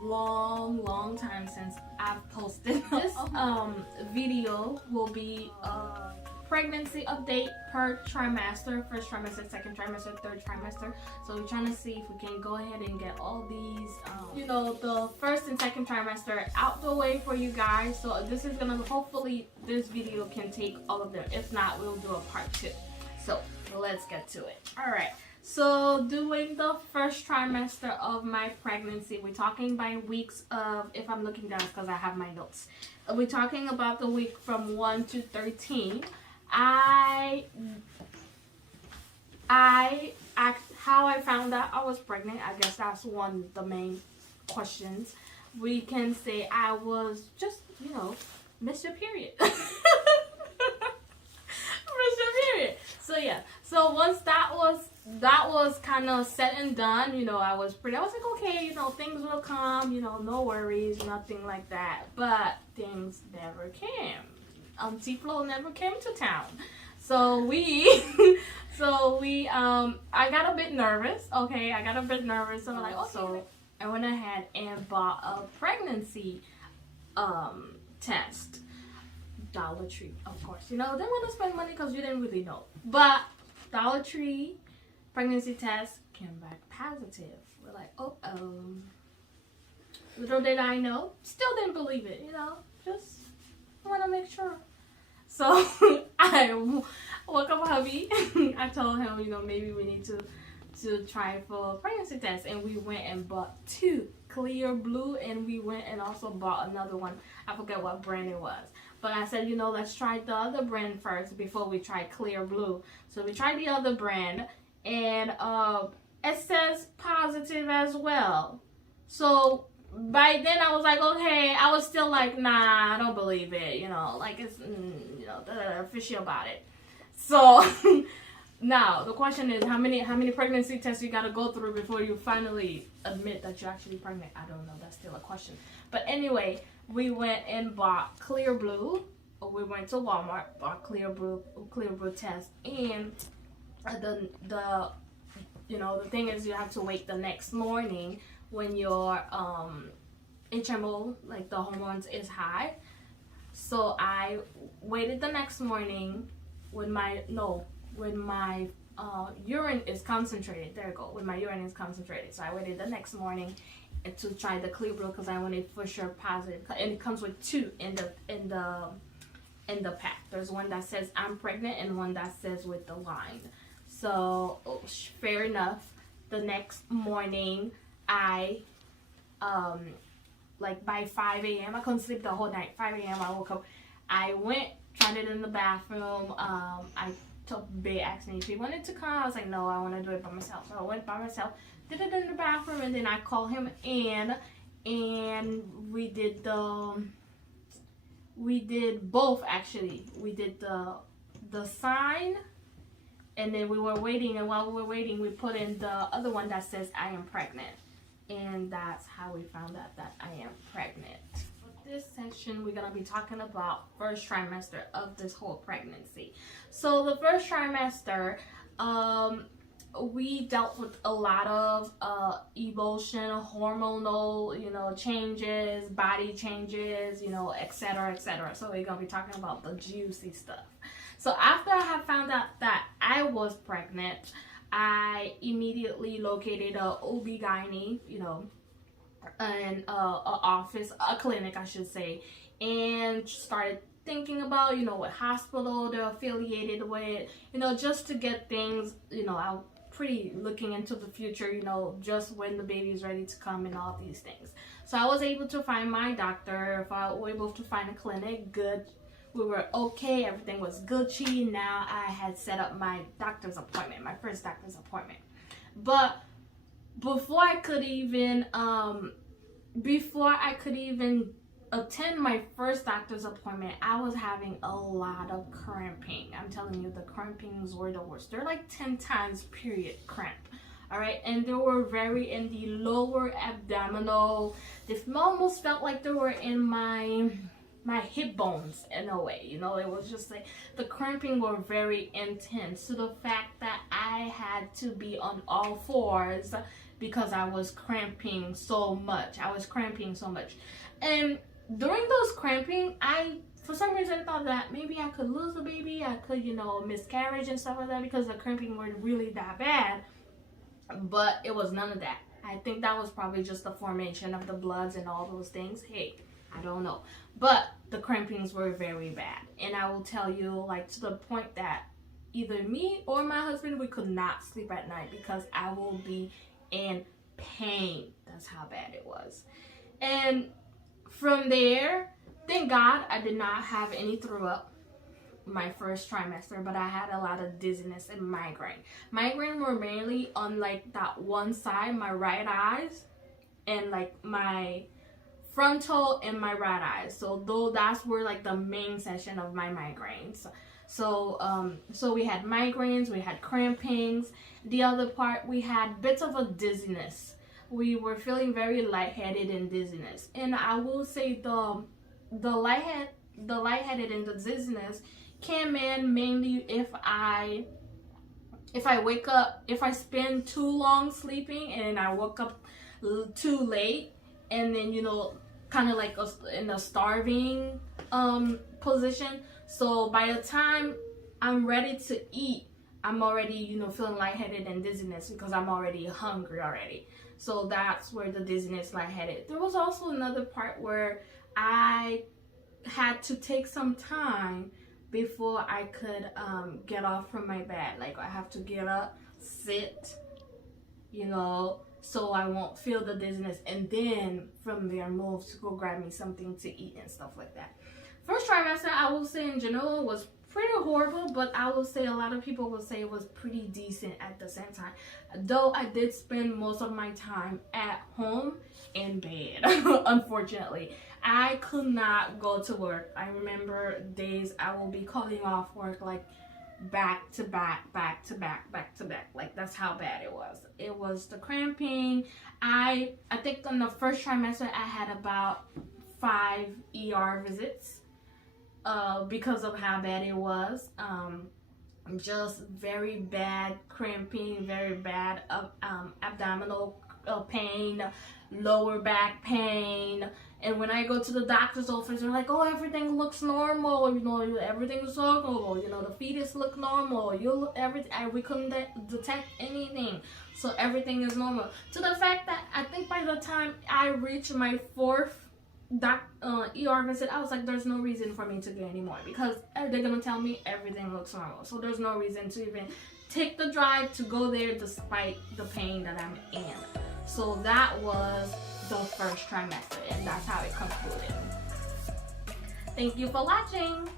long time since I've posted this video. Will be pregnancy update per trimester: first trimester, second trimester, third trimester. So we're trying to see if we can go ahead and get all these the first and second trimester out the way for you guys. So this is gonna, hopefully this video can take all of them. If not, we'll do a part 2. So let's get to it. All right, so doing the first trimester of my pregnancy, we're talking by weeks of, if I'm looking down, because I have my notes, we're talking about the week from 1 to 13. I how I found out I was pregnant. I guess that's one of the main questions. We can say I was just, missed your period. Missed your period. So yeah. So once that was kind of said and done, I was like, okay, things will come, no worries, nothing like that. But things never came. Auntie Flo never came to town. So I got a bit nervous. Okay, I got a bit nervous. So I'm like, okay. So I went ahead and bought a pregnancy test. Dollar Tree, of course. Didn't want to spend money because you didn't really know. But Dollar Tree pregnancy test came back positive. We're like, uh-oh. Little did I know. Still didn't believe it, just want to make sure. So I woke up hubby. I told him, maybe we need to try for a pregnancy test. And we went and bought 2 clear blue, and we went and also bought another one. I forget what brand it was. But I said, let's try the other brand first before we try clear blue. So we tried the other brand, and it says positive as well. So by then I was like, okay, I was still like, nah, I don't believe it, like it's, fishy about it. So now the question is, how many pregnancy tests you gotta go through before you finally admit that you're actually pregnant? I don't know, that's still a question. But anyway, we went and bought clear blue. We went to Walmart, bought clear blue test, and the thing is, you have to wait the next morning when your HMO, like the hormones, is high. So I waited the next morning when my urine is concentrated. There you go. When my urine is concentrated. So I waited the next morning to try the clear blue because I wanted for sure positive. And it comes with 2 in the pack. There's one that says I'm pregnant and one that says with the line. So fair enough. The next morning, I like by 5 a.m. I couldn't sleep the whole night. 5 a.m. I woke up. I went, tried it in the bathroom. I told Bae, asked me if he wanted to come. I was like, no, I want to do it by myself. So I went by myself, did it in the bathroom, and then I called him in, and we did both actually. We did the sign, and then we were waiting, and while we were waiting, we put in the other one that says I am pregnant. And that's how we found out that I am pregnant. For this section, we're going to be talking about first trimester of this whole pregnancy. So the first trimester, we dealt with a lot of emotional, hormonal, changes, body changes, etc., etc. So we're going to be talking about the juicy stuff. So after I had found out that I was pregnant, I immediately located a OB-GYN, and a clinic, I should say, and started thinking about, what hospital they're affiliated with, just to get things, I'm pretty looking into the future, just when the baby is ready to come and all these things. So I was able to find my doctor. If I was able to find a clinic, good. We were okay, everything was Gucci. Now I had set up my doctor's appointment, my first doctor's appointment. But before I could even attend my first doctor's appointment, I was having a lot of cramping. I'm telling you, the crampings were the worst. They're like 10 times period cramp. All right, and they were very in the lower abdominal. They almost felt like they were in my hip bones in a way, it was just like the cramping were very intense, to the fact that I had to be on all fours because I was cramping so much. And during those cramping, I for some reason thought that maybe I could lose a baby, I could, miscarriage and stuff like that, because the cramping were really that bad. But it was none of that. I think that was probably just the formation of the bloods and all those things. Hey, I don't know. But the crampings were very bad. And I will tell you, like, to the point that either me or my husband, we could not sleep at night because I will be in pain. That's how bad it was. And from there, thank God I did not have any throw up my first trimester, but I had a lot of dizziness and migraine. Migraine were mainly on like that one side, my right eyes, and like my frontal and my right eyes. So though that's where like the main session of my migraines. So we had migraines, we had crampings. The other part, we had bits of a dizziness. We were feeling very lightheaded and dizziness. And I will say the lightheaded and the dizziness came in mainly if I wake up, if I spend too long sleeping and I woke up too late, and then kind of like in a starving position. So by the time I'm ready to eat, I'm already feeling lightheaded and dizziness because I'm already hungry already. So that's where the dizziness, lightheaded. There was also another part where I had to take some time before I could get off from my bed. Like, I have to get up, sit, so I won't feel the dizziness, and then from there move to go grab me something to eat and stuff like that. First trimester, I will say in general, was pretty horrible, but I will say a lot of people will say it was pretty decent at the same time. Though I did spend most of my time at home in bed, unfortunately. I could not go to work. I remember days I will be calling off work like back to back. Like, that's how bad it was. It was the cramping. I think in the first trimester I had about 5 ER visits because of how bad it was. Just very bad cramping, very bad abdominal pain, lower back pain. And when I go to the doctor's office, they're like, oh, everything looks normal, everything's normal, the fetus look normal, we couldn't detect anything, so everything is normal. To the fact that I think by the time I reached my 4th ER visit, I was like, there's no reason for me to get any more, because they're gonna tell me everything looks normal, so there's no reason to even take the drive to go there despite the pain that I'm in. So that was the first trimester, and that's how it concluded. Thank you for watching.